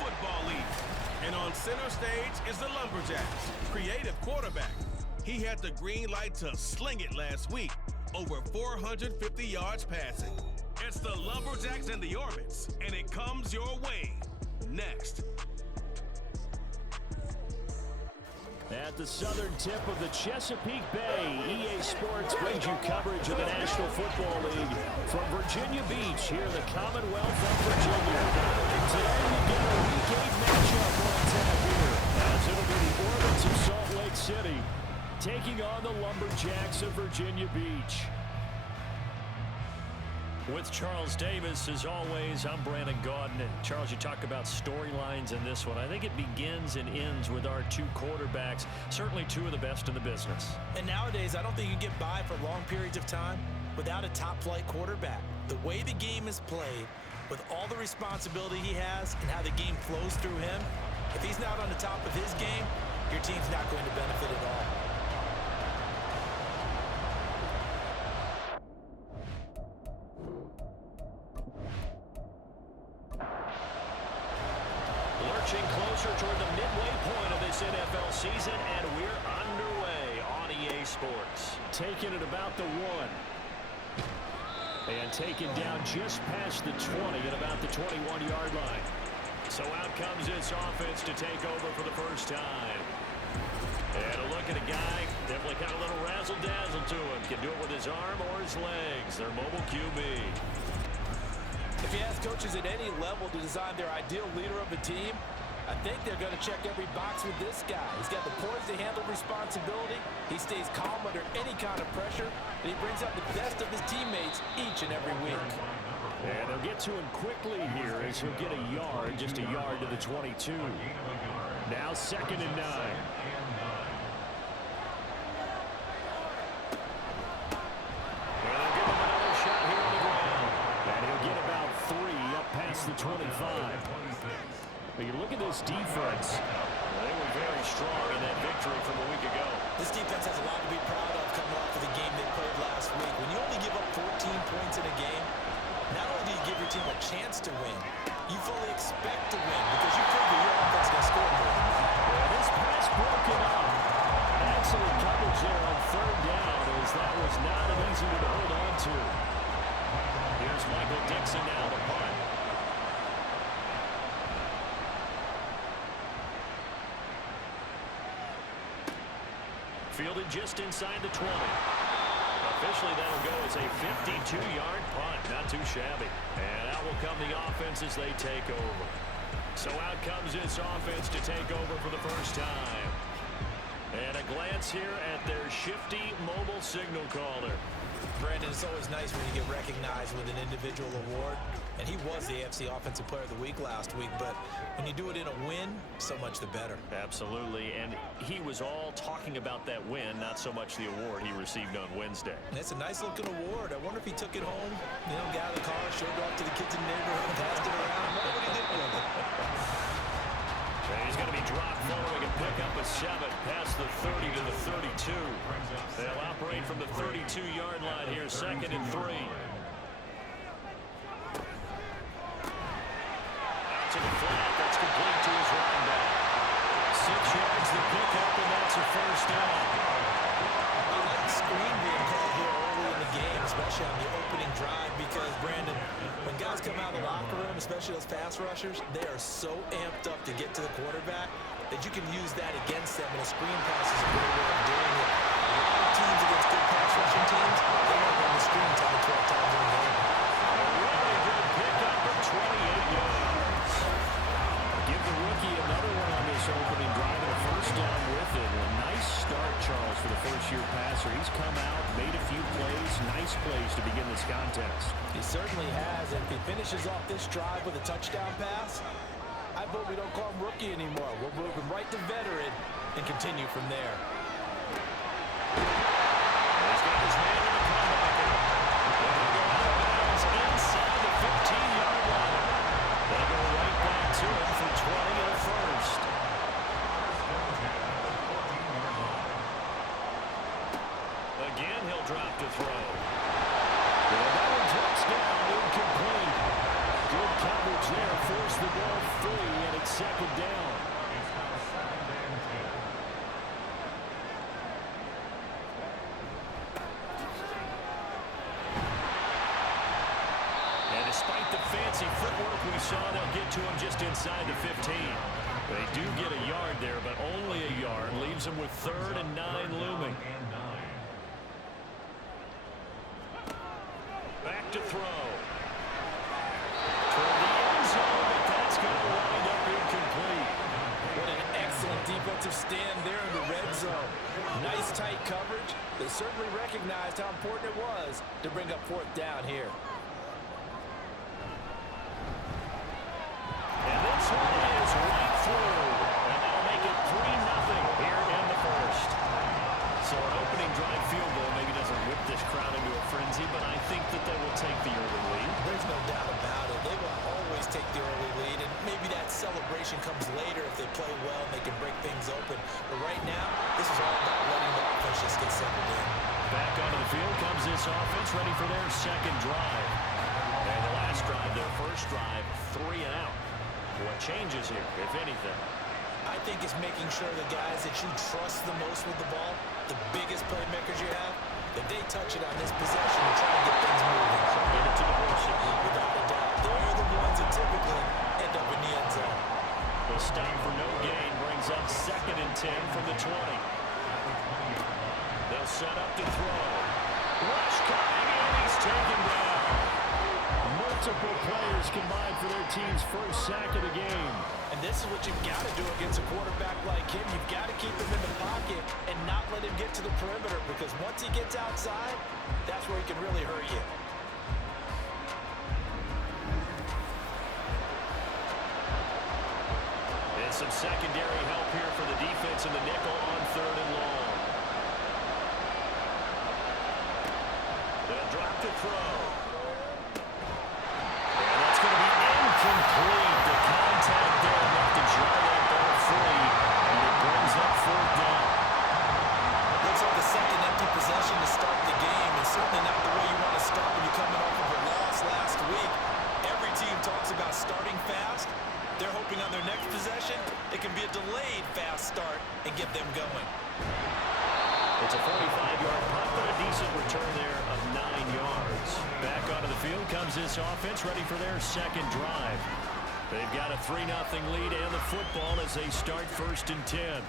Football League. And on center stage is the Lumberjacks, creative quarterback. He had the green light to sling it last week, over 450 yards passing. It's the Lumberjacks and the Orbits, and it comes your way next. At the southern tip of the Chesapeake Bay, EA Sports brings you coverage of the National Football League from Virginia Beach here in the Commonwealth of Virginia. Today we get a Week 8 matchup on tap here, as it'll be the Orbits of Salt Lake City taking on the Lumberjacks of Virginia Beach. With Charles Davis, as always, I'm Brandon Gaudin. And Charles, you talk about storylines in this one. I think it begins and ends with our two quarterbacks, certainly two of the best in the business. And nowadays, I don't think you can get by for long periods of time without a top-flight quarterback. The way the game is played, with all the responsibility he has and how the game flows through him, if he's not on the top of his game, your team's not going to benefit at all. Closer toward the midway point of this NFL season, and we're underway on EA Sports. Taking it about the 1. And taken down just past the 20 at about the 21-yard line. So out comes this offense to take over for the first time. And a look at a guy, definitely got a little razzle-dazzle to him. Can do it with his arm or his legs. Their mobile QB. If you ask coaches at any level to design their ideal leader of a team, I think they're going to check every box with this guy. He's got the poise to handle responsibility. He stays calm under any kind of pressure, and he brings out the best of his teammates each and every week. And they'll get to him quickly here as he'll get a yard, just a yard to the 22. Now 2nd and 9. The 25. But you look at this defense. They were very strong in that victory from a week ago. This defense has a lot to be proud of coming off of the game they played last week. When you only give up 14 points in a game, not only do you give your team a chance to win, you fully expect to win because you figure your offense is going to score more than that. Well, this pass broken up. Excellent coverage there on 3rd down, as that was not an easy one to hold on to. Here's Michael Dixon now to punt. Fielded just inside the 20. Officially, that'll go as a 52-yard punt. Not too shabby. And out will come the offense as they take over. So out comes this offense to take over for the first time. And a glance here at their shifty mobile signal caller. Brandon, it's always nice when you get recognized with an individual award. And he was the AFC Offensive Player of the Week last week. But when you do it in a win, so much the better. Absolutely. And he was all talking about that win, not so much the award he received on Wednesday. That's a nice-looking award. I wonder if he took it home, got out of the car, showed it off to the kids in the neighborhood, passed it around. I wonder what he did with it. And he's going to be dropped following a pickup of 7 past the 30 to the 32. They'll operate from the 32-yard line here, 2nd and 3. To the flat, that's complete to his running back. 6 yards the pickup, and that's a first down. I like the screen being called here early in the game, especially on the opening drive, because, Brandon, when guys come out of the locker room, especially those pass rushers, they are so amped up to get to the quarterback that you can use that against them, and a screen pass is a great way of doing it. A lot of teams against good pass rushing teams, they won't run the screen 10 to 12 times in a game. A really good pickup of 28 yards. Give the rookie another one on this opening drive and a first down with it. A nice start, Charles, for the first-year passer. He's come out, made a few plays, nice plays to begin this contest. He certainly has, and if he finishes off this drive with a touchdown pass, I vote we don't call him rookie anymore. We'll move him right to veteran and continue from there. He's got his man in the comebacker. They'll go out of bounds inside the 15-yard line. They'll go right back to him for 20 and a first. Again, he'll drop to throw. And that one drops down incomplete. Good coverage there, force the ball free, and it's second down. And despite the fancy footwork we saw, they'll get to him just inside the 15. They do get a yard there, but only a yard. Leaves them with 3rd and 9 looming. Back to throw. Toward the end zone, but that's going to wind up incomplete. What an excellent defensive stand there in the red zone. Nice tight coverage. They certainly recognized how important it was to bring up 4th down here. And this one is right through. And that'll make it 3-0 here in the first. So an opening drive field goal maybe doesn't whip this crowd into a frenzy, but I think that they will take the early lead. There's no doubt about it. They will always take the early lead, and maybe that celebration comes later if they play well and they can break things open. But right now, this is all about letting the offense just get settled in. Back onto the field comes this offense, ready for their second drive. And the last drive, their first drive, 3 and out. What changes here, if anything? I think it's making sure the guys that you trust the most with the ball, the biggest playmakers you have, that they touch it on this possession and try to get things moving. So get it to the horses. Without a doubt. They're the ones that typically end up in the end zone. The stop for no gain brings up 2nd and 10 from the 20. They'll set up to throw. Rush coming in, he's taken down. Multiple players combined for their team's first sack of the game. And this is what you've got to do against a quarterback like him. You've got to keep him in the pocket and not let him get to the perimeter, because once he gets outside, that's where he can really hurt you. And some secondary help here for the defense in the nickel on 3rd and long. They'll drop the throw. And that's going to be incomplete. The contact there enough to draw that ball free, and it brings up 4th down. Looks like the second empty possession to start the game, and certainly not the way you want to start when you're coming off of a loss last week. Every team talks about starting fast. They're hoping on their next possession, it can be a delayed fast start and get them going. It's a 45-yard punt, but a decent return there of 9 yards. Back onto the field comes this offense, ready for their second drive. They've got a 3-0 lead and the football as they start 1st and 10.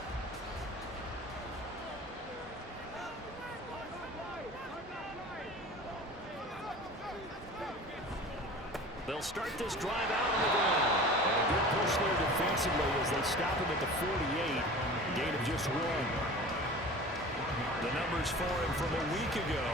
They'll start this drive out on the ground. And a good push there defensively as they stop him at the 48. Gain of just 1. The numbers for him from a week ago: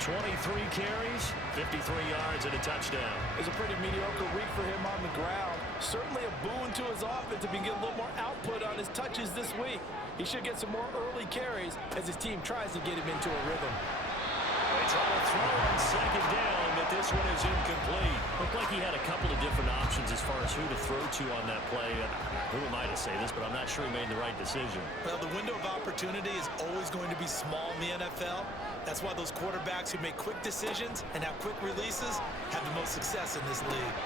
23 carries, 53 yards, and a touchdown. It was a pretty mediocre week for him on the ground. Certainly a boon to his offense if he can get a little more output on his touches this week. He should get some more early carries as his team tries to get him into a rhythm. They try to throw on 2nd down, but this one is incomplete. Looked like he had a couple of different options as far as who to throw to on that play. Who am I to say this, but I'm not sure he made the right decision. Well, the window of opportunity is always going to be small in the NFL. That's why those quarterbacks who make quick decisions and have quick releases have the most success in this league.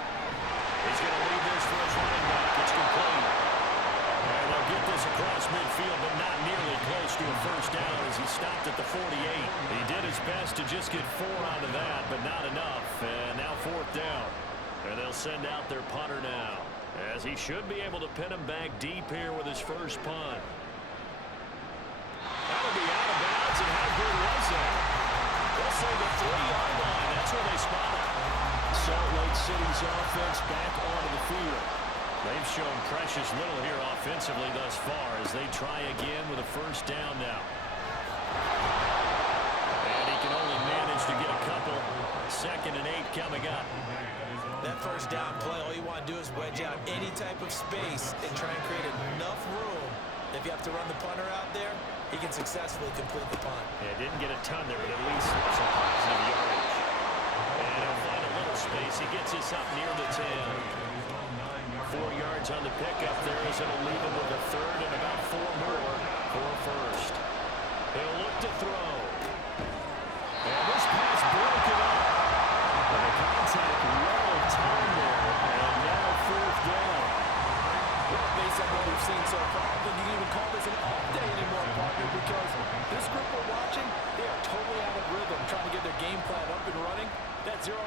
He's going to leave this for his running back. It's complete. And they'll get this across midfield, but not nearly close to a first down as he stopped at the 48. He did his best to just get 4 out of that, but not enough. And now 4th down. And they'll send out their punter now, as he should be able to pin him back deep here with his first punt. That'll be out of bounds, and how good was that? They'll say the 3-yard line. That's where they spot it. Salt Lake City's offense back onto the field. They've shown precious little here offensively thus far as they try again with a first down now. And he can only manage to get a couple. 2nd and 8 coming up. That first down play, all you want to do is wedge out any type of space and try and create enough room. If you have to run the punter out there, he can successfully complete the punt. Yeah, didn't get a ton there, but at least some positive yardage. And he'll find a little space. He gets us up near the 10. 4 yards on the pickup there as it'll leave him with a 3rd and about 4 more for first. He'll look to throw. And this pass broken up. And the contact well timed there. And now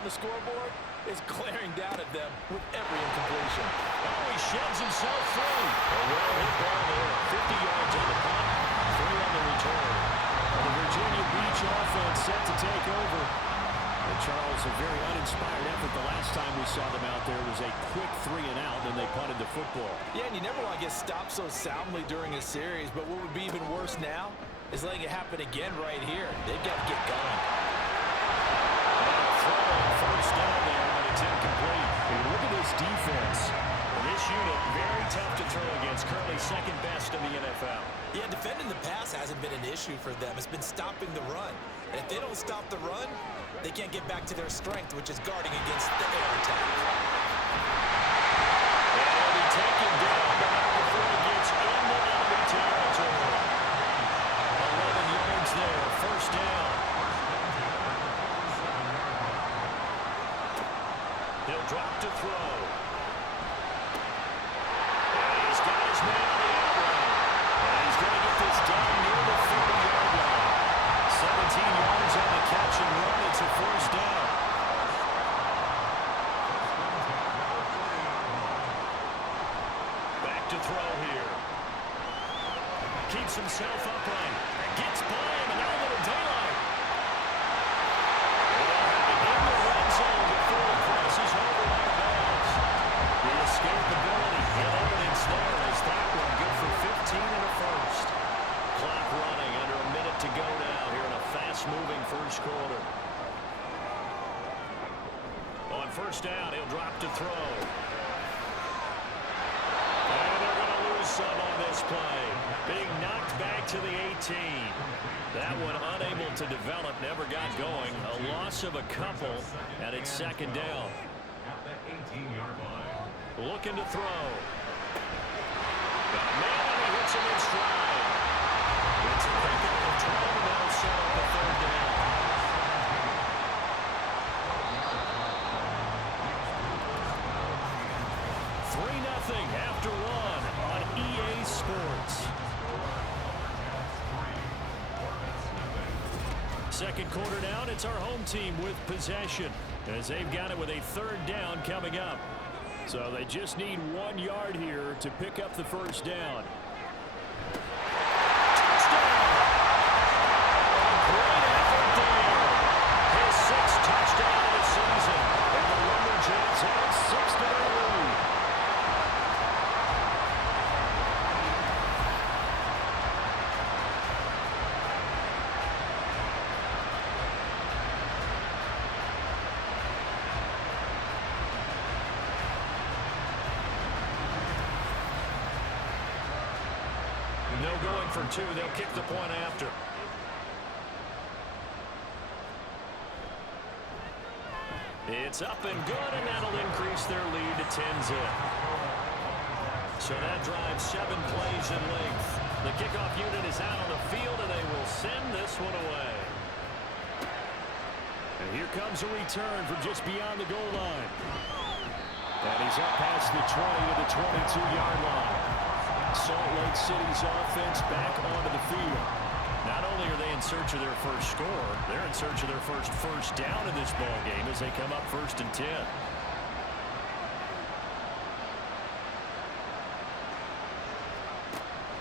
the scoreboard is glaring down at them with every incompletion. Oh, he sheds himself free. A well-hit ball there. 50 yards on the punt, 3 on the return. And the Virginia Beach offense set to take over. And Charles, a very uninspired effort. The last time we saw them out there was a quick 3 and out, and they punted the football. Yeah, and you never want to get stopped so soundly during a series, but what would be even worse now is letting it happen again right here. They've got to get going. Throw on first down there, but it's incomplete. And look at this defense. This unit, very tough to throw against. Currently second best in the NFL. Yeah, defending the pass hasn't been an issue for them. It's been stopping the run. And if they don't stop the run, they can't get back to their strength, which is guarding against the air attack. And he'll be taken down before he gets into enemy territory. 11 yards there, first down. He'll drop to throw. And he's got his man on the outrun. And he's going to get this down near the 40-yard line. 17 yards on the catch and run. It's a first down. Back to throw here. Keeps himself upright. Gets by him, and now a little daylight. In the red zone before he crosses over that bounds. The escapability and evidence there is that one good for 15 and a first. Clock running, under a minute to go now here in a fast-moving first quarter. On first down, he'll drop to throw. And they're going to lose some on this play. Being knocked back to the 18. That one unable to develop, never got going. A loss of a couple, and it's second down. Looking to throw. Man, he hits him in stride. It's a pickup of 12, and that'll set up the third down. After one on EA Sports. Second quarter down, it's our home team with possession as they've got it with a third down coming up. So they just need 1 yard here to pick up the first down. Touchdown! Great effort there. His 6th touchdown of the season. And the Lumberjacks have 6 to their lead. No going for 2. They'll kick the point after. It's up and good, and that'll increase their lead to 10-zip. So that drives 7 plays in length. The kickoff unit is out on the field, and they will send this one away. And here comes a return from just beyond the goal line. And he's up past the 20 to the 22-yard line. Salt Lake City's offense back onto the field. Not only are they in search of their first score, they're in search of their first down in this ball game as they come up 1st and 10.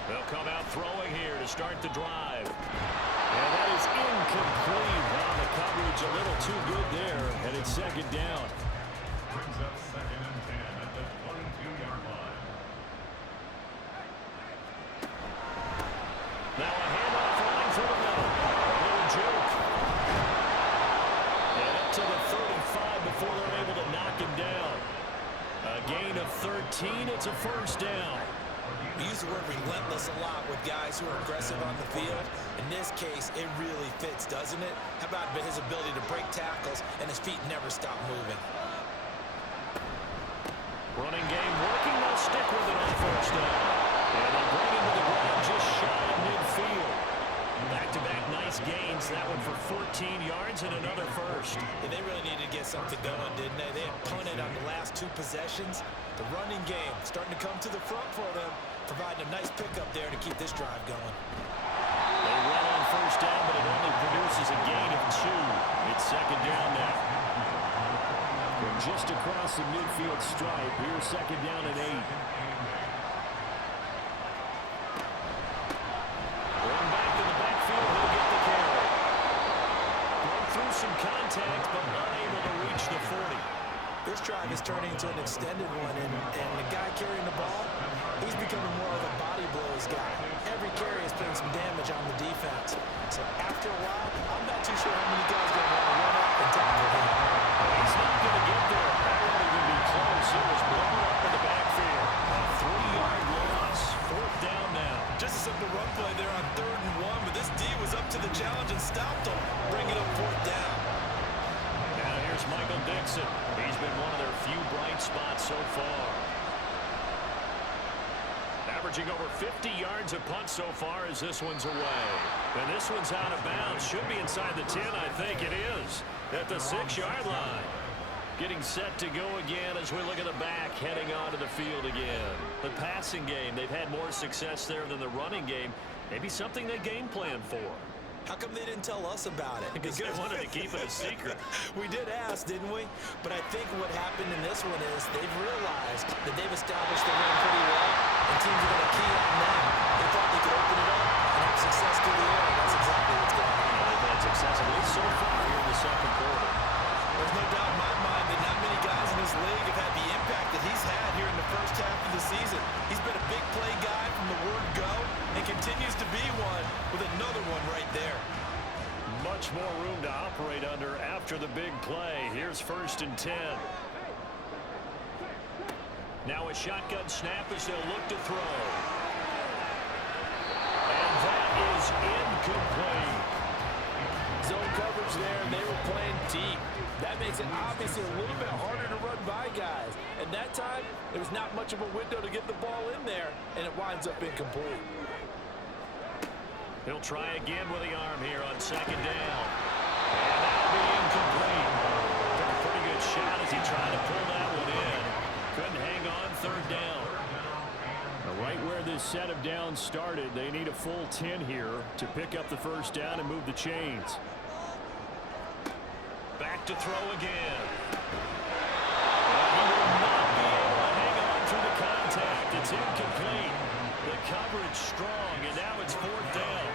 They'll come out throwing here to start the drive. And that is incomplete. Wow, the coverage a little too good there, and it's second down. Brings up 2nd and 10 at the 22-yard line. Now a handoff line through the middle. A little joke. And up to the 35 before they're able to knock him down. A gain of 13. It's a first down. We use the word relentless a lot with guys who are aggressive on the field. In this case, it really fits, doesn't it? How about his ability to break tackles and his feet never stop moving? Running game working. They'll stick with it on first down. And they bring him to the ground just shy of midfield. Back-to-back nice gains. That one for 14 yards and another first. And they really needed to get something going, didn't they? They had punted on the last 2 possessions. The running game starting to come to the front for them, providing a nice pickup there to keep this drive going. They run on first down, but it only produces a gain of 2. It's second down now. From just across the midfield stripe, here's second down and 8. Going back to the backfield, he'll get the carry. Going through some contact, but unable to reach the 40. This drive is turning into an extended one, and the guy carrying the ball, he's becoming more of a body blows guy. Every carry is putting some damage on the defense. So after a while, I'm not too sure how many guys are going to want to run up and tackle him. He's not going to get there. That won't even be close. It was blown up in the backfield. A 3-yard loss. Fourth down now. Just a simple run play there on 3rd and 1, but this D was up to the challenge and stopped him, bringing up 4th down. Now here's Michael Dixon. He's been one of their few bright spots so far. Averaging over 50 yards a punt so far as this one's away. And this one's out of bounds. Should be inside the 10, I think it is. At the 6-yard line. Getting set to go again as we look at the back, heading onto the field again. The passing game, they've had more success there than the running game. Maybe something they game plan for. How come they didn't tell us about it? Because they wanted to keep it a secret. We did ask, didn't we? But I think what happened in this one is they've realized that they've established the run pretty well, and teams are going to key on them. They thought they could open it up and have success through the air, and that's exactly what's going on. They've had success, at least so far here in the second quarter. There's no doubt in my mind that not many guys in this league have had the impact that he's had here in the first half of the season. He's been a big play guy from the word go and continues to be one with another one right there. Much more room to operate under after the big play. Here's 1st and 10. Now a shotgun snap as they'll look to throw. And that is incomplete. Zone coverage there, and they were playing deep. That makes it obviously a little bit harder to run by guys. And that time, there was not much of a window to get the ball in there, and it winds up incomplete. He'll try again with the arm here on 2nd down. And that'll be incomplete. Took a pretty good shot as he tried to pull that one in. Couldn't hang on 3rd down. Right where this set of downs started, they need a full 10 here to pick up the 1st down and move the chains. Back to throw again. And he will not be able to hang on through the contact. It's incomplete. The coverage strong, and now it's 4th down.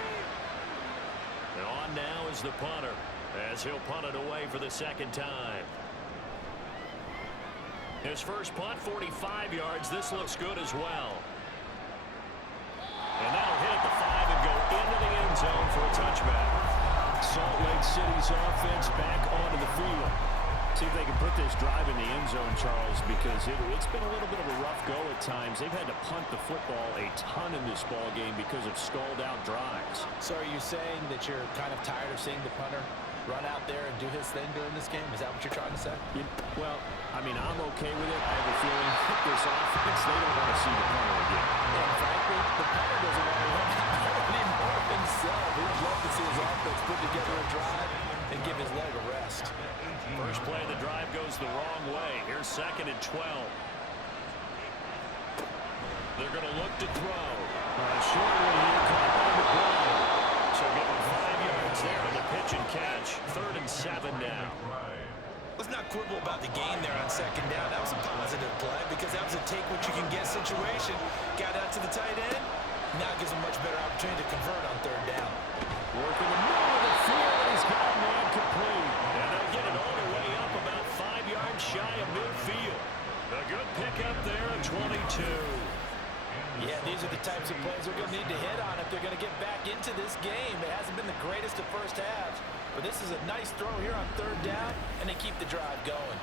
And on now is the punter, as he'll punt it away for the 2nd time. His first punt, 45 yards. This looks good as well. And that'll hit at the 5 and go into the end zone for a touchback. Salt Lake City's offense back onto the field. See if they can put this drive in the end zone, Charles, because it's been a little bit of a rough go at times. They've had to punt the football a ton in this ball game because of stalled-out drives. So are you saying that you're kind of tired of seeing the punter run out there and do his thing during this game? Is that what you're trying to say? Well, I mean, I'm okay with it. I have a feeling that this offense, they don't want to see the punter again. And frankly, the punter doesn't want to run out there anymore himself. He'd love to see his offense put together a drive and give his leg a rest. First play of the drive goes the wrong way. Here's 2nd and 12. They're going to look to throw. Short one here, caught by the ball. So give him 5 yards there on the pitch and catch. 3rd and 7 now. Let's not quibble about the gain there on 2nd down. That was a positive play because that was a take-what-you-can-get situation. Got out to the tight end. Now gives him a much better opportunity to convert on 3rd down. Working the middle of the field, and he's got a man complete. And they'll get it all the way up about 5 yards shy of midfield. A good pickup there at 22. Yeah, these are the types of plays they're going to need to hit on if they're going to get back into this game. It hasn't been the greatest of first halves, but this is a nice throw here on 3rd down, and they keep the drive going.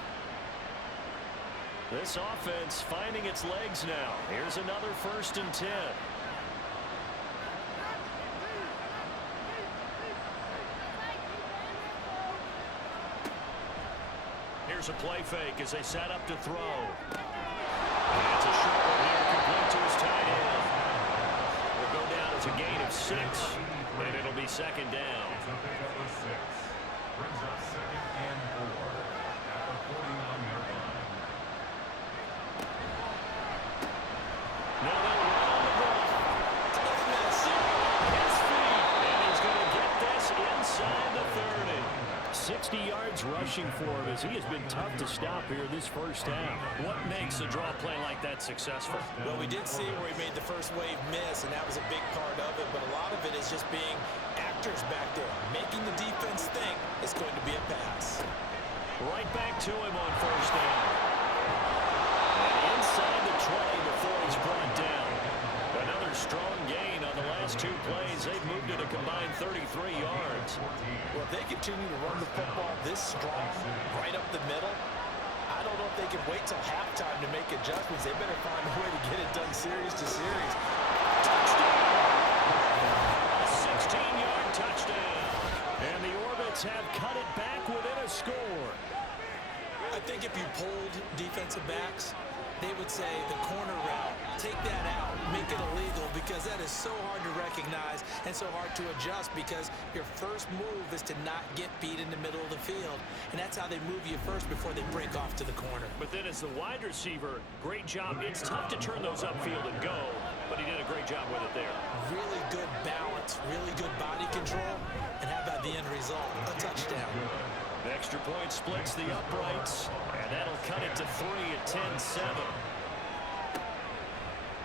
This offense finding its legs now. Here's another 1st and 10. Here's a play fake as they set up to throw. And it's a short one here, complete to his tight end. Will go down as a gain of 6, and it'll be 2nd down. Brings up 2nd and 4 at the 49-yard line. Now they'll run the ball. His feet, and he's going to get this inside the 30. 6 60 yards rushing for him as he has been tough to stop here this first half. What makes a draw play like that successful? Well, we did see where he made the first wave miss, and that was a big part of it, but a lot of it is just being actors back there, making the defense think it's going to be a pass. Right back to him on first down. And inside the 20 before he's brought down. Another strong gain on the last two plays. They've moved it a combined 33 yards. Well, if they continue to run the football this strong, right up the middle, I don't know if they can wait till halftime to make adjustments. They better find a way to get it done series to series. Touchdown! A 16-yard touchdown. And the Orbits have cut it back within a score. I think if you polled defensive backs, they would say the corner route, take that out, make it illegal, because that is so hard to recognize and so hard to adjust, because your first move is to not get beat in the middle of the field, and that's how they move you first before they break off to the corner. But then as the wide receiver, great job. It's tough to turn those upfield and go, but he did a great job with it there. Really good balance, really good body control, and how about the end result? A touchdown. Extra point splits the uprights, and that'll cut it to 3 at 10-7.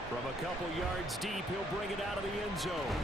From a couple yards deep, he'll bring it out of the end zone.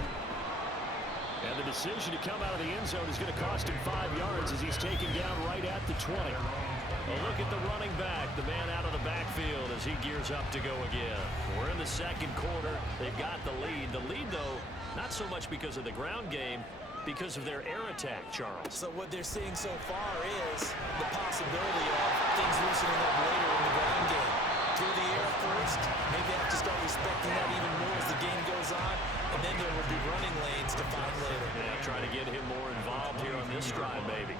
And the decision to come out of the end zone is going to cost him 5 yards as he's taken down right at the 20. A look at the running back, the man out of the backfield as he gears up to go again. We're in the second quarter. They've got the lead. The lead, though, not so much because of the ground game, because of their air attack, Charles. So what they're seeing so far is the possibility of things loosening up later in the ground game. Through the air first, maybe they have to start respecting that even more as the game goes on, and then there will be running lanes to find later. Yeah, trying to get him more involved here on this drive, maybe.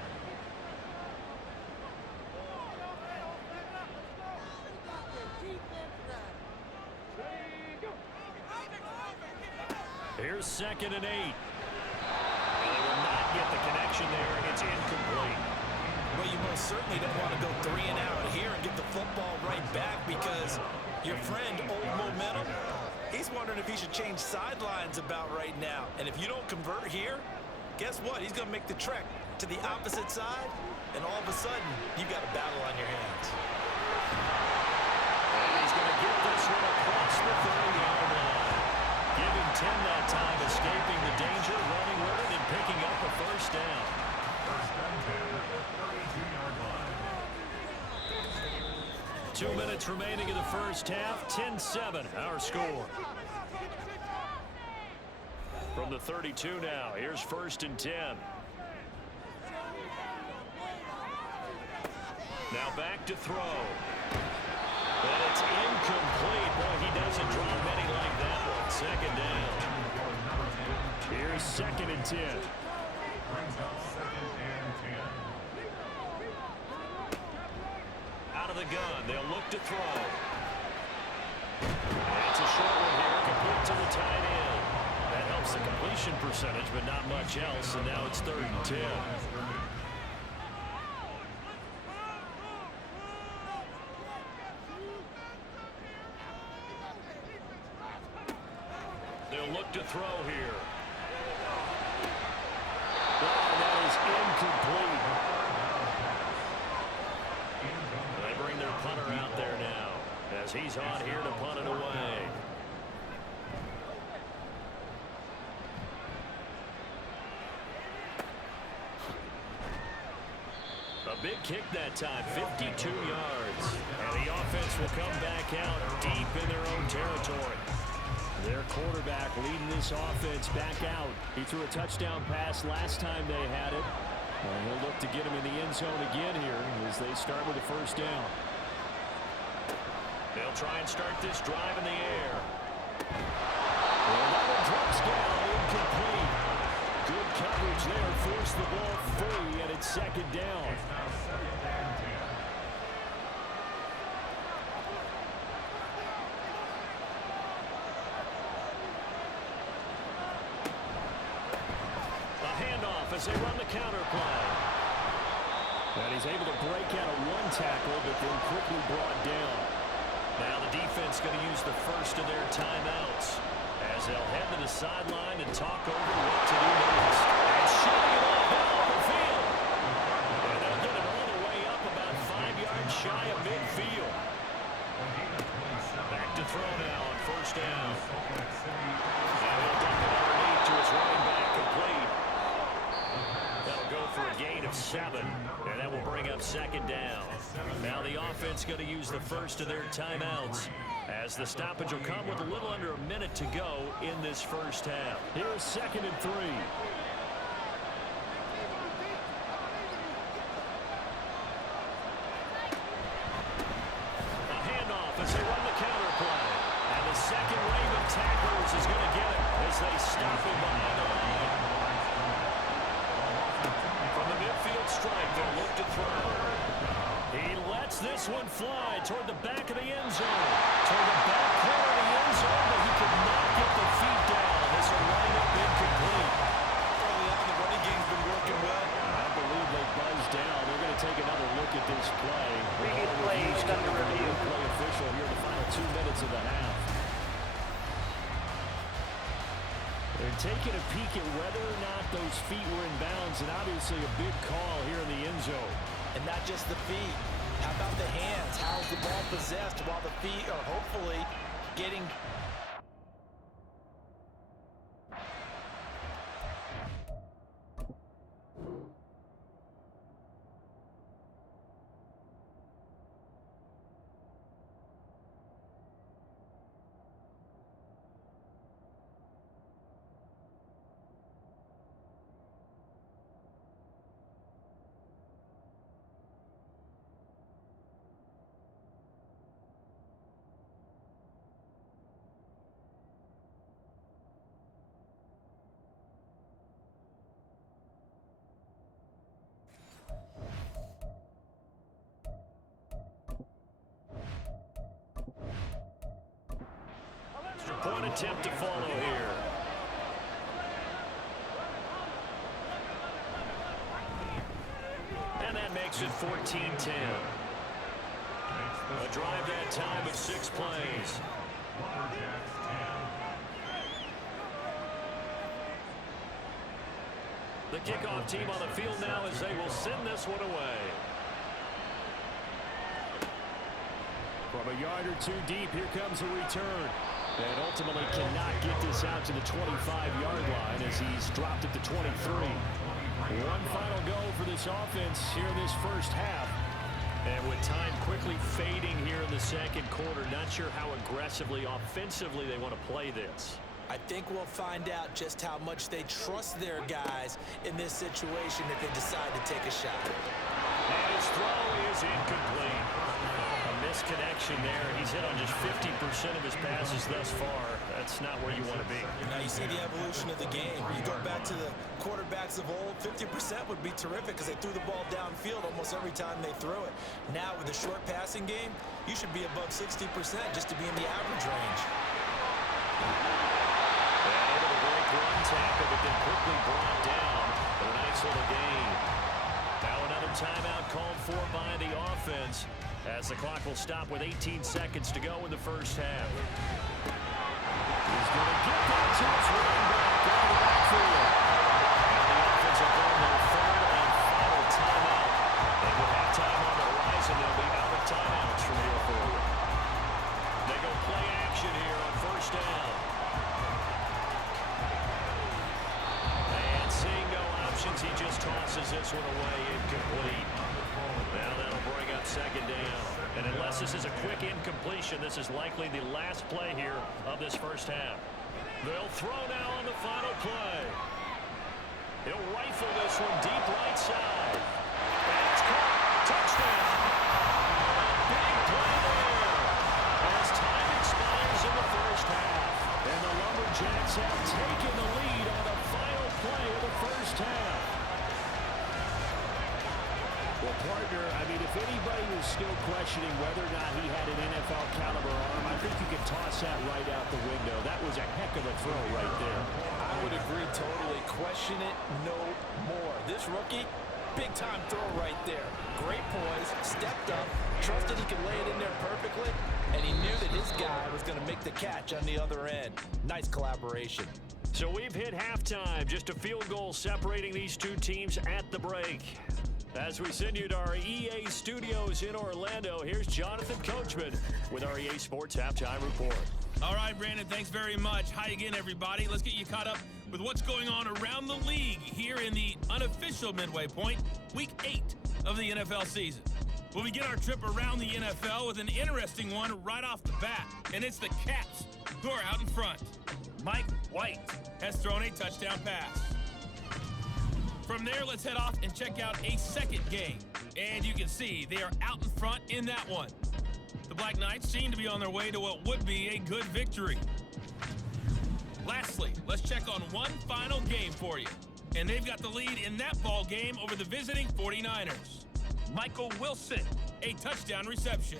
Here's 2nd and 8. They will not get the connection there. It's incomplete. Well, you most certainly don't want to go 3 and out here and get the football right back, because your friend, Old Momentum, he's wondering if he should change sidelines about right now. And if you don't convert here, guess what? He's going to make the trek to the opposite side, and all of a sudden, you've got a battle on your hands. And he's going to get this one across the 30-yard line. Giving 10 that time, escaping the danger, running with it, and picking up a first down. First and 10 at the 32-yard line. 2 minutes remaining in the first half. 10-7, our score. From the 32 now, here's 1st and 10. Now back to throw. And it's incomplete. Boy, he doesn't draw many like that one. 2nd down. Here's 2nd and 10. Brings up 2nd and 10. Out of the gun, they'll look to throw. And it's a short one here, complete to the tight end. That helps the completion percentage, but not much else, and now it's 3rd and 10. They'll look to throw here. Oh, that is incomplete. They bring their punter out there now as he's on here to punt it away. A big kick that time, 52 yards. And the offense will come back out deep in their own territory. Their quarterback leading this offense back out. He threw a touchdown pass last time they had it. And he'll look to get him in the end zone again here as they start with a first down. They'll try and start this drive in the air. And that one drops down, incomplete. Good coverage there, forced the ball free, and it's 2nd down. It's now 2nd and 10. As they run the counter play. And he's able to break out of one tackle, but then quickly brought down. Now the defense going to use the first of their timeouts as they'll head to the sideline and talk over what to do next. And shooting it all down the field. And shy of midfield. Back to throw now on first down. And he'll dump it underneath to his running back, complete. That'll go for a gain of 7, and that will bring up second down. Now the offense going to use the first of their timeouts, as the stoppage will come with a little under a minute to go in this first half. Here's 2nd and 3. A handoff as they run the counter play. And the second wave of tacklers is going to get him as they stop him behind the line. From the midfield strike, they'll look to throw. He lets this one fly toward the back of the end zone. Toward the back corner of the end zone, but he could not get the feet down. This will wind up incomplete. Early on, the running game's been working well. I believe they buzzed down. They're going to take another look at this play. Previous play is under review. Play official here in the final 2 minutes of the half. They're taking a peek at whether or not those feet were in bounds, and obviously a big call here in the end zone. And not just the feet. How about the hands? How is the ball possessed while the feet are hopefully getting... Point attempt to follow here. And that makes it 14-10. A drive that time of 6 plays. The kickoff team on the field now as they will send this one away. From a yard or 2 deep, here comes a return. And ultimately cannot get this out to the 25-yard line as he's dropped it to 23. One final go for this offense here in this first half. And with time quickly fading here in the second quarter, not sure how aggressively, offensively they want to play this. I think we'll find out just how much they trust their guys in this situation if they decide to take a shot. And his throw is incomplete. Misconnection there. He's hit on just 50% of his passes thus far. That's not where you want to be. Now you see the evolution of the game. You go back to the quarterbacks of old, 50% would be terrific because they threw the ball downfield almost every time they threw it. Now with the short passing game, you should be above 60% just to be in the average range. And able to break one tackle, but then quickly brought down. But a nice little gain. Now another timeout called for by the offense, as the clock will stop with 18 seconds to go in the first half. He's going to get that to his running back out of the backfield. And the offense will go their third and final timeout. And with halftime on the horizon, they'll be out of timeouts from here forward. They go play action here on first down. And seeing no options, he just tosses this one away incomplete. Now that'll bring up second down. And unless this is a quick incompletion, this is likely the last play here of this first half. They'll throw now on the final play. He'll rifle this one deep right side. And it's caught. Touchdown. Big play there as time expires in the first half. And the Lumberjacks have taken the lead on the final play of the first half. Well, partner, I mean, if anybody was still questioning whether or not he had an NFL caliber arm, I think you can toss that right out the window. That was a heck of a throw right there. I would agree totally. Question it no more. This rookie, big-time throw right there. Great poise, stepped up, trusted he could lay it in there perfectly, and he knew that his guy was going to make the catch on the other end. Nice collaboration. So we've hit halftime. Just a field goal separating these two teams at the break. As we send you to our EA studios in Orlando, here's Jonathan Coachman with our EA Sports Halftime Report. All right, Brandon, thanks very much. Hi again, everybody. Let's get you caught up with what's going on around the league here in the unofficial midway point, Week 8 of the NFL season. We'll begin our trip around the NFL with an interesting one right off the bat, and it's the Caps who are out in front. Mike White has thrown a touchdown pass. From there, let's head off and check out a second game. And you can see they are out in front in that one. The Black Knights seem to be on their way to what would be a good victory. Lastly, let's check on one final game for you. And they've got the lead in that ball game over the visiting 49ers. Michael Wilson, a touchdown reception.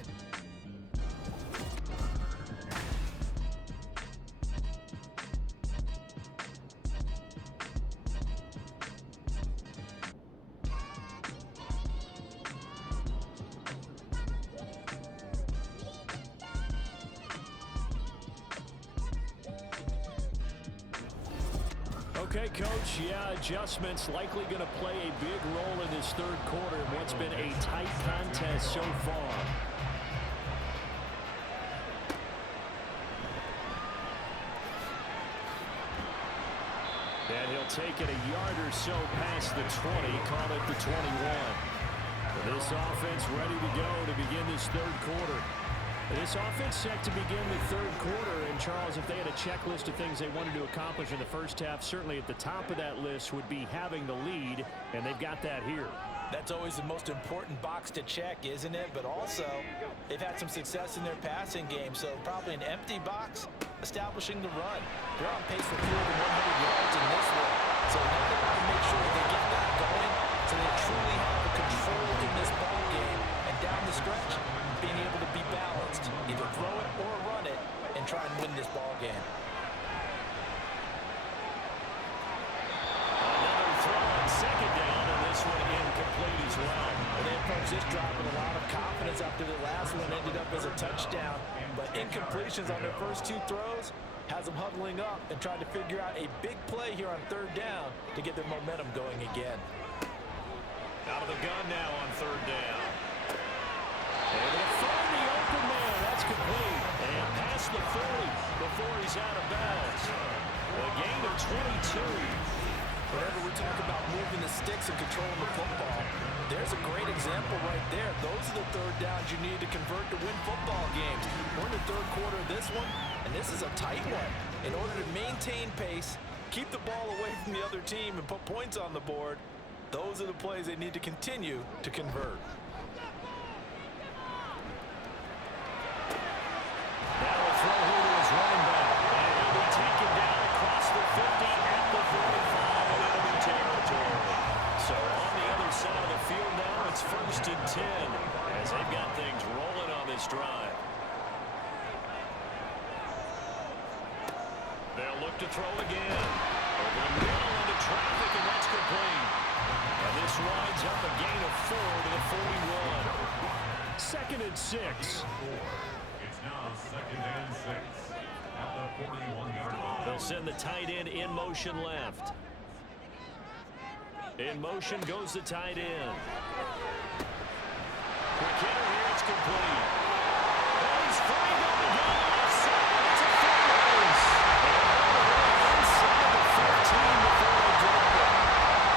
Okay, Coach, adjustments likely going to play a big role in this third quarter in what's been a tight contest so far. And he'll take it a yard or so past the 20, call it the 21. This offense ready to go to begin this third quarter. This offense set to begin the third quarter, and Charles, if they had a checklist of things they wanted to accomplish in the first half, certainly at the top of that list would be having the lead, and they've got that here. That's always the most important box to check, isn't it? But also, they've had some success in their passing game, so probably an empty box establishing the run. They're on pace for fewer than 100 yards in this one, so now they want to make sure they get that going so they truly have the control in this ball game, and down the stretch, being able to be balanced, either throw it or run it, and try and win this ball game. Another throw on second down, and this one incomplete as well. Well, they approached this drive with a lot of confidence after the last one ended up as a touchdown, but incompletions on their first two throws has them huddling up and trying to figure out a big play here on third down to get their momentum going again. Out of the gun now on third down. And they'll find the open man. That's complete. And past the 40 before he's out of bounds. A gain of 22. Whenever we talk about moving the sticks and controlling the football, there's a great example right there. Those are the third downs you need to convert to win football games. We're in the third quarter of this one, and this is a tight one. In order to maintain pace, keep the ball away from the other team, and put points on the board, those are the plays they need to continue to convert. Now a throw here to his running back. And he'll be taken down across the 50 at the 45 in enemy territory. So on the other side of the field now, it's 1st and 10 as they've got things rolling on this drive. They'll look to throw again. Over the middle into traffic, and that's complete. And this winds up a gain of 4 to the 41. 2nd and 6. Now 2nd and 6 at the 41-yard line. They'll send the tight end in motion left. In motion goes the tight end. Quick hitter here, it's complete. And he's framed up the gun left side. It's a full race. Inside the 15 before they drop it.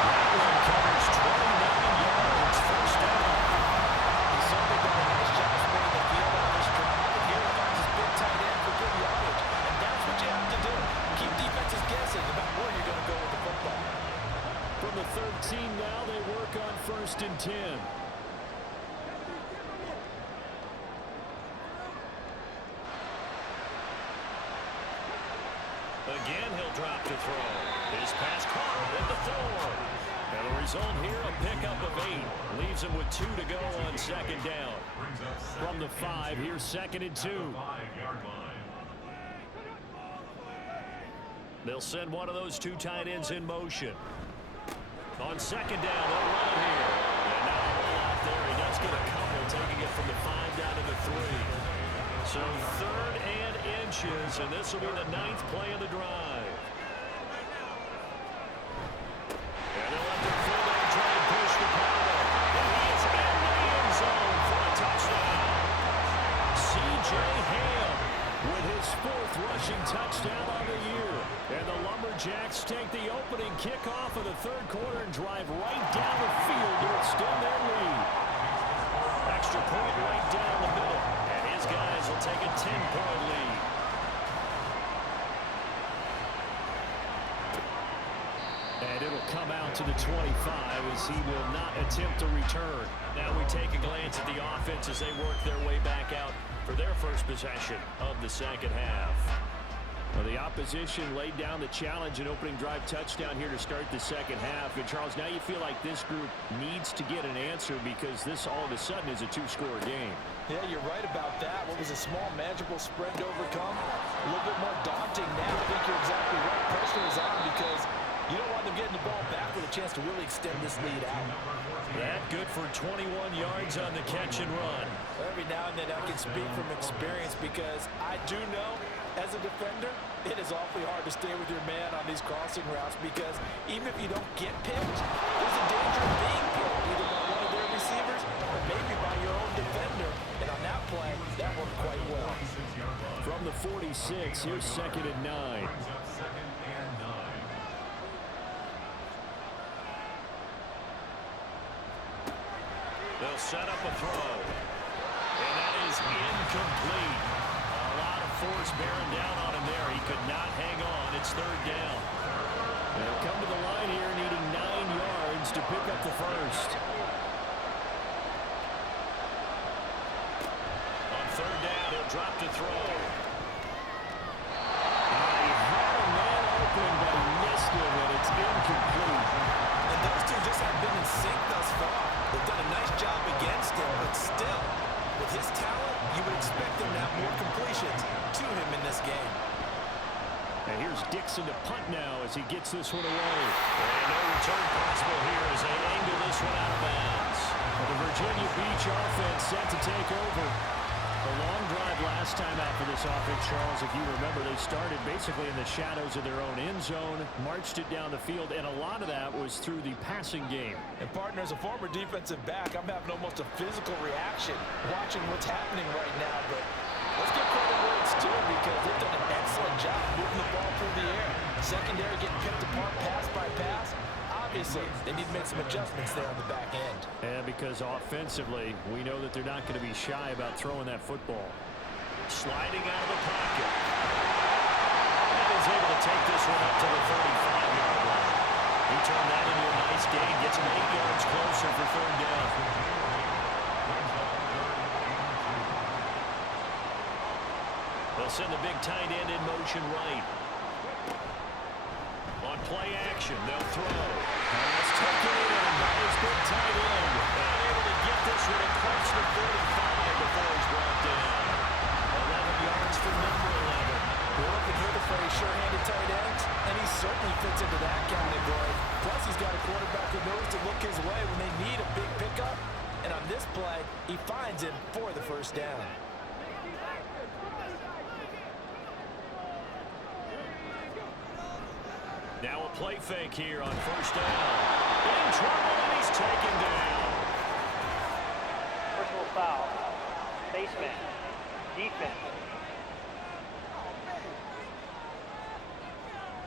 That one covers 29 yards. First down. Something done a nice job spreading the field on this drive. Here he finds his big tight end for good yardage. And that's what you have to do. Keep defenses guessing about where you're going to go with the football. From the 13 now, they work on 1st and 10. Again, he'll drop to throw. His pass caught at the 4. And the result here, a pickup of 8. Leaves him with 2 to go on 2nd down. From the 5, here's 2nd and 2. 5-yard line. They'll send one of those 2 tight ends in motion. On 2nd down, they'll run it here. And not a whole lot there. He does get a couple, taking it from the 5 down to the 3. So 3rd and inches, and this will be the 9th play of the drive. And they'll let their fullback try and push the power. 8th rushing touchdown on the year. And the Lumberjacks take the opening kickoff of the third quarter and drive right down the field to extend their lead. Extra point right down the middle. And his guys will take a 10-point lead. And it'll come out to the 25 as he will not attempt to return. Now we take a glance at the offense as they work their way back out for their first possession of the second half. Well, the opposition laid down the challenge and opening drive touchdown here to start the second half. And, Charles, now you feel like this group needs to get an answer because this all of a sudden is a two-score game. Yeah, you're right about that. What was a small, manageable spread to overcome? A little bit more daunting now. I think you're exactly right. Pressure is on because you don't want them getting the ball back with a chance to really extend this lead out. That good for 21 yards on the catch and run. Every now and then I can speak from experience because I do know as a defender it is awfully hard to stay with your man on these crossing routes because even if you don't get picked, there's a danger of being picked either by one of their receivers or maybe by your own defender. And on that play, that worked quite well. From the 46, here's 2nd and 9. They'll set up a throw. And that is incomplete. A lot of force bearing down on him there. He could not hang on. It's 3rd down. They'll come to the line here needing 9 yards to pick up the first. On 3rd down, he'll drop to throw. He had a man open, but he missed him, and it's incomplete. And those two just have been in sync thus far. They've done a nice job against him, but still, with his talent, you would expect him to have more completions to him in this game. And here's Dixon to punt now as he gets this one away. And no return possible here as they angle this one out of bounds. Well, the Virginia Beach offense set to take over. A long drive last time out for this offense, Charles. If you remember, they started basically in the shadows of their own end zone, marched it down the field, and a lot of that was through the passing game. And, partner, as a former defensive back, I'm having almost a physical reaction watching what's happening right now. But let's give credit where it's due because they've done an excellent job moving the ball through the air. Secondary getting picked apart pass by pass. Obviously, they need to make some adjustments there on the back end. And because offensively, we know that they're not going to be shy about throwing that football. Sliding out of the pocket. And is able to take this one up to the 35-yard line. He turned that into a nice gain. Gets him 8 yards closer for 3rd down. They'll send the big tight end in motion right. On play action, they'll throw. Pass taken in by his big tight end. And able to get this one across the 45 before he's brought down. 11 yards for number 11. We're looking here for a sure-handed tight end, and he certainly fits into that category. Plus, he's got a quarterback who knows to look his way when they need a big pickup. And on this play, he finds him for the first down. Now a play fake here on 1st down. In trouble, and he's taken down. Personal foul. Baseman. Defense.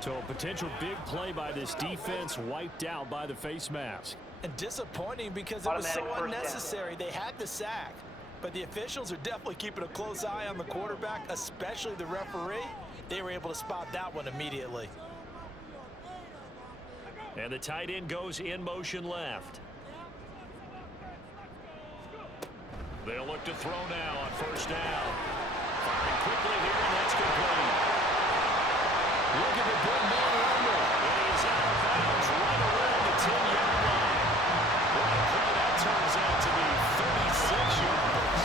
So a potential big play by this defense wiped out by the face mask. And disappointing because it was so unnecessary. They had the sack. But the officials are definitely keeping a close eye on the quarterback, especially the referee. They were able to spot that one immediately. And the tight end goes in motion left. They'll look to throw now on 1st down. Firing quickly here, and that's complete. Look at the good man rumble. And he's out of bounds right around the 10-yard line. What a play that turns out to be. 36 yards.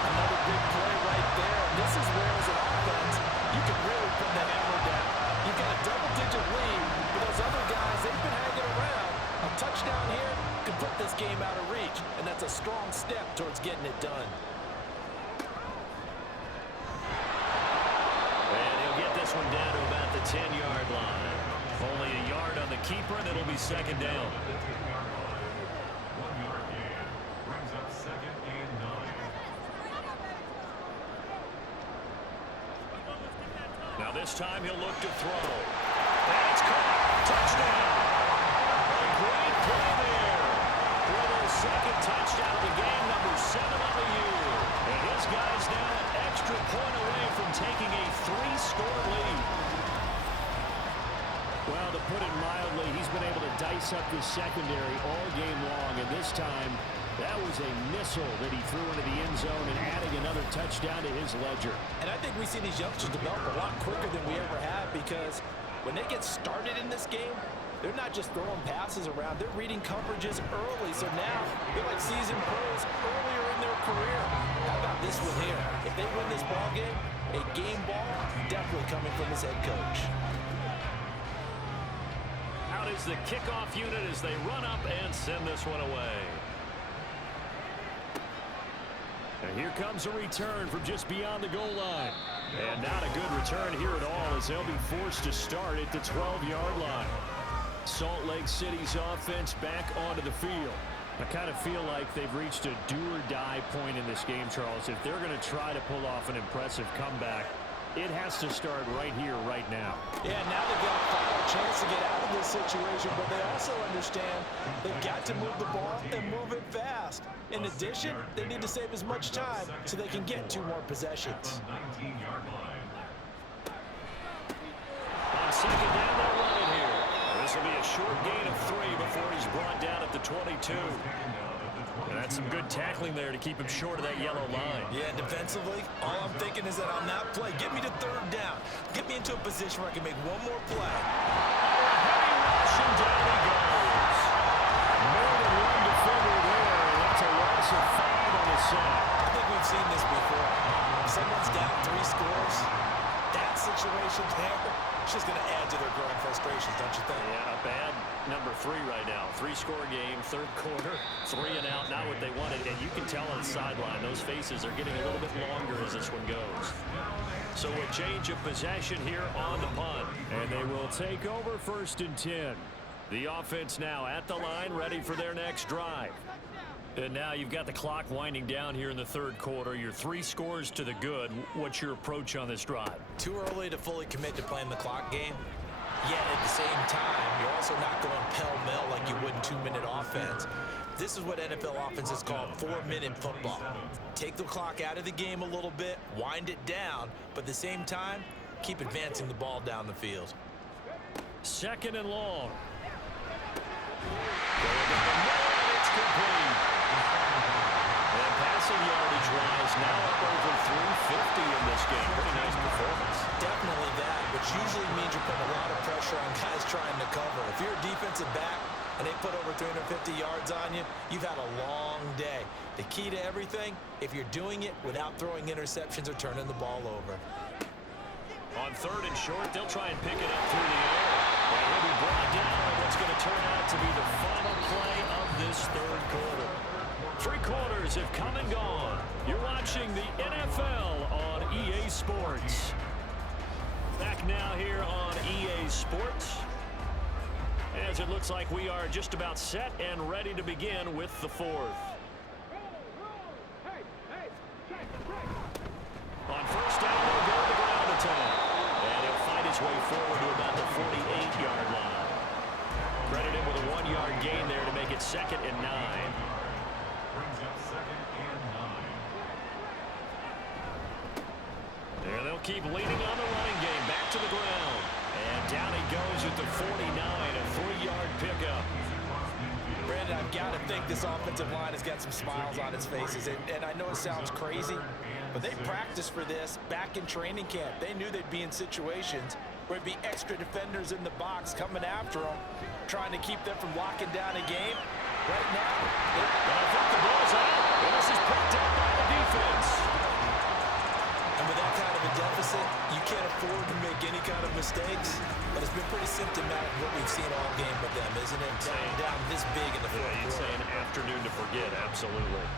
Another big play right there. And this is where, as an offense, you can really put the hammer down. You've got a double-digit lead, but those other guys, they've been hanging around. A touchdown here could put this game out of reach, and that's a strong step towards getting it done. And he'll get this one down to about the 10-yard line. Only a yard on the keeper, and it'll be 2nd down. 1-yard gain brings up 2nd and 9. This time he'll look to throw. And it's caught. Touchdown. A great play there. For their second touchdown of the game, number 7 on the year. And his guys now an extra point away from taking a 3-score lead. Well, to put it mildly, he's been able to dice up the secondary all game long. And this time, that was a missile that he threw into the end zone and adding another touchdown to his ledger. And I think we see these youngsters develop a lot quicker than we ever have, because when they get started in this game, they're not just throwing passes around. They're reading coverages early. So now they're like seasoned pros earlier in their career. How about this one here? If they win this ball game, a game ball definitely coming from his head coach. Out is the kickoff unit as they run up and send this one away. And here comes a return from just beyond the goal line. And not a good return here at all, as they'll be forced to start at the 12-yard line. Salt Lake City's offense back onto the field. I kind of feel like they've reached a do-or-die point in this game, Charles. If they're going to try to pull off an impressive comeback, it has to start right here, right now. Yeah, now they've got a final chance to get out of this situation, but they also understand they've got to move the ball and move it fast. In addition, they need to save as much time so they can get 2 more possessions. On second down, they're running here. This will be a short gain of 3 before he's brought down at the 22. And that's some good tackling there to keep him short of that yellow line. Yeah, defensively, all I'm thinking is that on that play, get me to 3rd down. Get me into a position where I can make one more play. Heavy rush, and down he goes. More than one defender there, and that's a loss of 5 on the sack. I think we've seen this before. Someone's down 3 scores. That situation there, it's just going to add to their growing frustrations, don't you think? Yeah, a bad number 3 right now. 3-score game, 3rd quarter, 3 and out, not what they wanted. And you can tell on the sideline, those faces are getting a little bit longer as this one goes. So a change of possession here on the punt. And they will take over 1st and 10. The offense now at the line, ready for their next drive. And now you've got the clock winding down here in the 3rd quarter. You're 3 scores to the good. What's your approach on this drive? Too early to fully commit to playing the clock game. Yet at the same time, you're also not going pell-mell like you would in 2-minute offense. This is what NFL offenses call 4-minute football. Take the clock out of the game a little bit, wind it down, but at the same time, keep advancing the ball down the field. 2nd and long. It's complete. And passing yardage rise now up over 350 in this game. Pretty nice performance. Definitely that, which usually means you're putting a lot of pressure on guys trying to cover. If you're a defensive back and they put over 350 yards on you, you've had a long day. The key to everything, if you're doing it without throwing interceptions or turning the ball over. On 3rd and short, they'll try and pick it up through the air. And he'll be brought down on what's going to turn out to be the final play of this 3rd quarter. 3 quarters have come and gone. You're watching the NFL on EA Sports. Back now here on EA Sports, as it looks like we are just about set and ready to begin with the 4th. On 1st down, they'll go to the ground attack. And he'll fight his way forward to about the 48-yard line. Credit him with a 1-yard gain there to make it 2nd and 9. Brings up 2nd and 9. And they'll keep leaning on the running game. Back to the ground. And down he goes at the 49, a 3-yard pickup. Brandon, I've got to think this offensive line has got some smiles on its faces. And I know it sounds crazy, but they practiced for this back in training camp. They knew they'd be in situations where it'd be extra defenders in the box coming after them, trying to keep them from locking down a game. Right now, I think the ball's out. And this is picked up by the defense. and with that kind of a deficit, you can't afford to make any kind of mistakes. But it's been pretty symptomatic of what we've seen all game with them, isn't it? Down this big in the fourth quarter. You'd say an afternoon to forget, absolutely.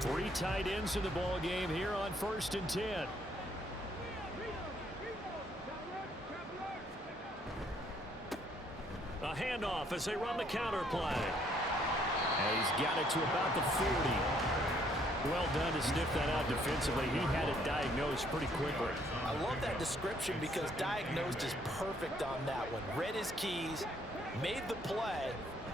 Three tight ends in the ball game here on 1st and 10. A handoff as they run the counter play. And he's got it to about the 40. Well done to sniff that out defensively. He had it diagnosed pretty quickly. I love that description because diagnosed is perfect on that one. Read his keys, made the play,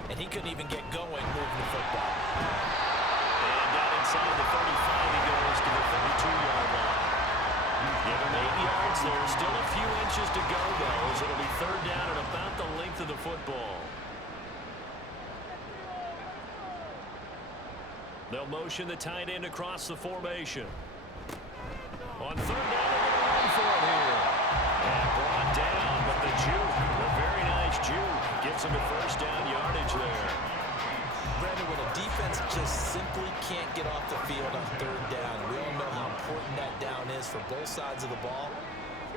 and he couldn't even get going moving the football. And down inside the 35, he goes to the 32-yard line. Give him 8 yards there. Still a few inches to go, though, as it'll be third down at about the length of the football. They'll motion the tight end across the formation. On third down, they're going to run for it here. And brought down, but the juke, a very nice juke, gets him to first down yardage there. Brandon, when a defense just simply can't get off the field on third down, we all know how important that down is for both sides of the ball.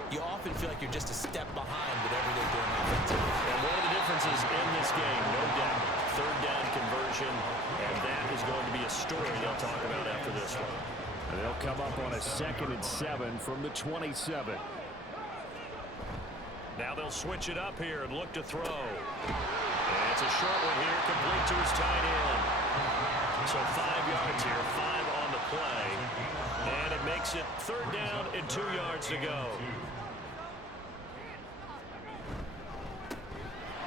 You often feel like you're just a step behind whatever they're doing offensively. And one of the differences in this game, no doubt, third down conversion, and that is going to be a story they'll talk about after this one. And they'll come up on a 2nd and 7 from the 27. Now they'll switch it up here and look to throw. And it's a short one here, complete to his tight end. So 5 yards here, 5 on the play. And it makes it third down and 2 yards to go.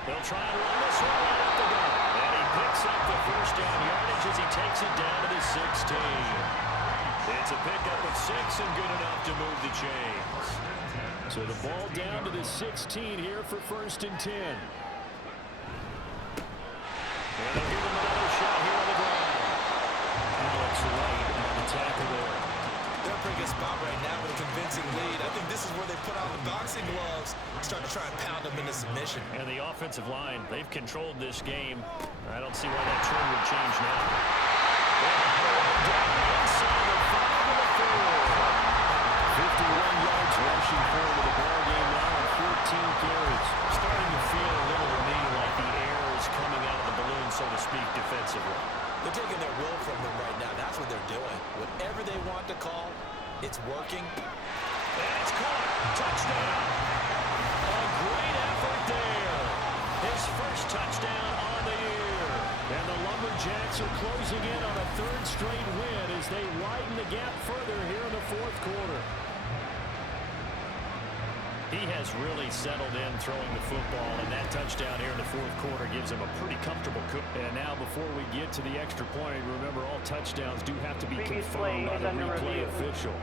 They'll try and run this one right up the gut. And he picks up the first down yardage as he takes it down to the 16. It's a pickup of 6 and good enough to move the chains. So the ball down to the 16 here for 1st and 10. And they'll give him another shot here on the ground. Alex Wright on the tackle there. They're in a pretty good spot right now with a convincing lead. I think this is where they put on the boxing gloves and start to try and pound them into submission. And the offensive line, they've controlled this game. I don't see why that trend would change now. Down inside the 5 and the 4. 51 yards rushing forward to the ball game now on 14 carries. Starting to feel a little to me like the air is coming out of the balloon, so to speak, defensively. They're taking their will from them right now. That's what they're doing. Whatever they want to call, it's working. And it's caught. Touchdown. A great effort there. His first touchdown on the year. And the Lumberjacks are closing in on a 3rd straight win as they widen the gap further here in the 4th quarter. He has really settled in throwing the football, and that touchdown here in the 4th quarter gives him a pretty comfortable cook. And now before we get to the extra point, remember all touchdowns do have to be Previous confirmed play by the is under replay review. official.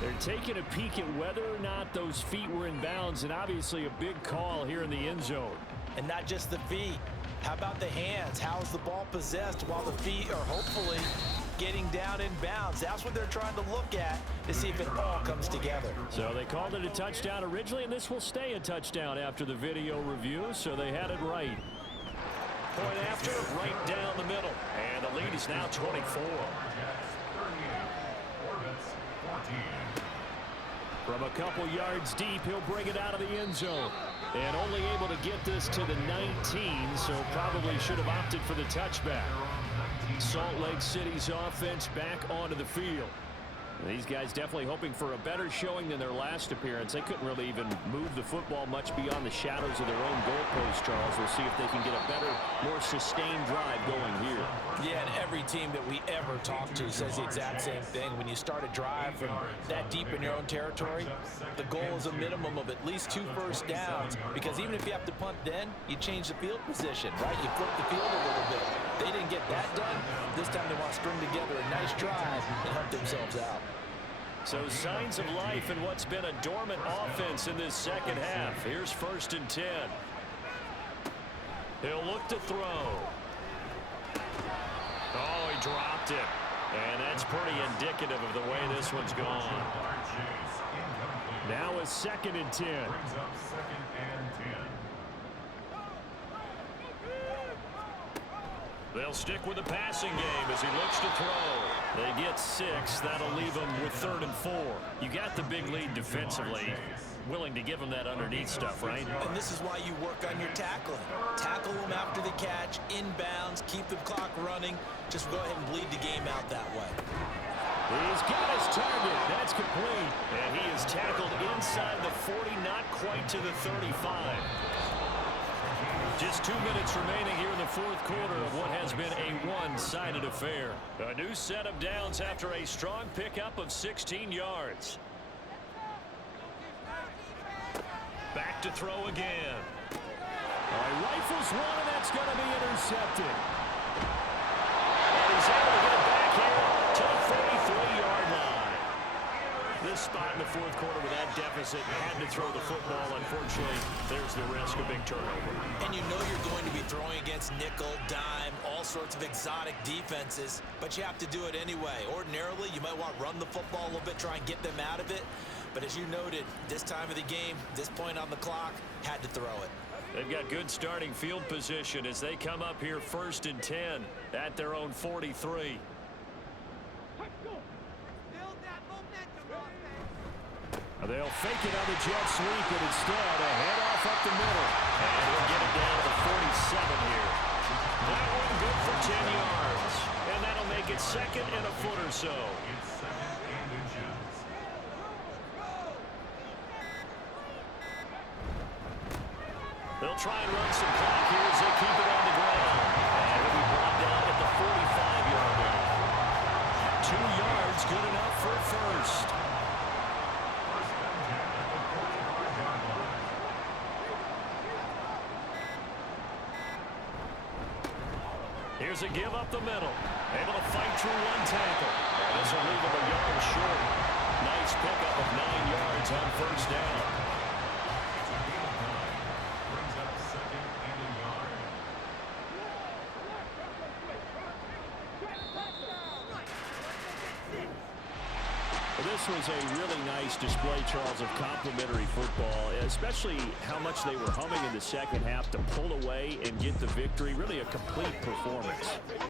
They're taking a peek at whether or not those feet were in bounds, and obviously a big call here in the end zone. And not just the feet. How about the hands? How is the ball possessed while the feet are hopefully getting down in bounds? That's what they're trying to look at to see if it all comes together. So they called it a touchdown originally, and this will stay a touchdown after the video review, so they had it right. Point after, right down the middle. And the lead is now 24. From a couple yards deep, he'll bring it out of the end zone. And only able to get this to the 19, so probably should have opted for the touchback. Salt Lake City's offense back onto the field. These guys definitely hoping for a better showing than their last appearance. They couldn't really even move the football much beyond the shadows of their own goalpost, Charles. We'll see if they can get a better, more sustained drive going here. Yeah, and every team that we ever talk to says the exact same thing. When you start a drive from that deep in your own territory, the goal is a minimum of at least 2 first downs, because even if you have to punt then, you change the field position, right? You flip the field a little bit. They didn't get that done. This time they want to string together a nice drive and help themselves out. So signs of life in what's been a dormant offense in this second half. Here's 1st and 10. He'll look to throw. Oh, he dropped it. And that's pretty indicative of the way this one's gone. Now a 2nd and 10. They'll stick with the passing game as he looks to throw. They get 6. That'll leave them with 3rd and 4. You got the big lead defensively. Willing to give them that underneath stuff, right? And this is why you work on your tackling. Tackle them after the catch, inbounds, keep the clock running. Just go ahead and bleed the game out that way. He's got his target. That's complete. And he is tackled inside the 40, not quite to the 35. Just 2 minutes remaining here in the 4th quarter of what has been a one-sided affair. A new set of downs after a strong pickup of 16 yards. Back to throw again. All right, rifles one, and that's going to be intercepted. And he's able to get back here to the 43-yard line. This spot in the fourth quarter with that deficit, had to throw the football. Unfortunately, there's the risk of big turnover. And you know you're going to be throwing against nickel, dime, all sorts of exotic defenses, but you have to do it anyway. Ordinarily, you might want to run the football a little bit, try and get them out of it. But as you noted, this time of the game, this point on the clock, had to throw it. They've got good starting field position as they come up here 1st and 10 at their own 43. They'll fake it on the jet sweep, and instead a handoff up the middle. And he'll get it down to the 47 here. That one good for 10 yards. And that'll make it 2nd and a foot or so. It's 2nd and inches. They'll try and run some clock here as they keep it on the ground. And he'll be brought down at the 45-yard line. 2 yards, good enough for a first. Here's a give up the middle. Able to fight through one tackle. And this will leave him a yard short. Nice pickup of 9 yards on first down. Brings up 2nd and a yard. This was a really nice display, Charles, of complimentary football, especially how much they were humming in the second half to pull away and get the victory. Really a complete performance.